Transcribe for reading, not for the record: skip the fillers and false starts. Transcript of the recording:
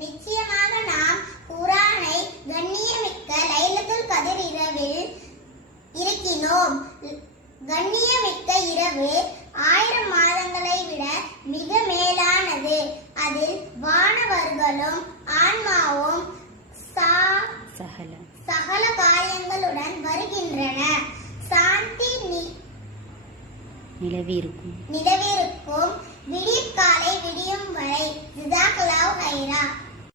நிச்சயமாக நாம் குர்ஆனை கண்ணியமிக்க லைலத்துல் கத்ர் இரவில் இறக்கினோம். கண்ணியமிக்க இரவு 1000 மாதங்களை விட மிக மேலானது. அதில் வானவர்களும் ஆன்மாவும் சகல காரியங்களுடன் வருகின்றன. சாந்தி நிலவிருக்கும் விடியற்காலை விடியும் வரை. ஜஸாக்கல்லாஹு ஹைரா.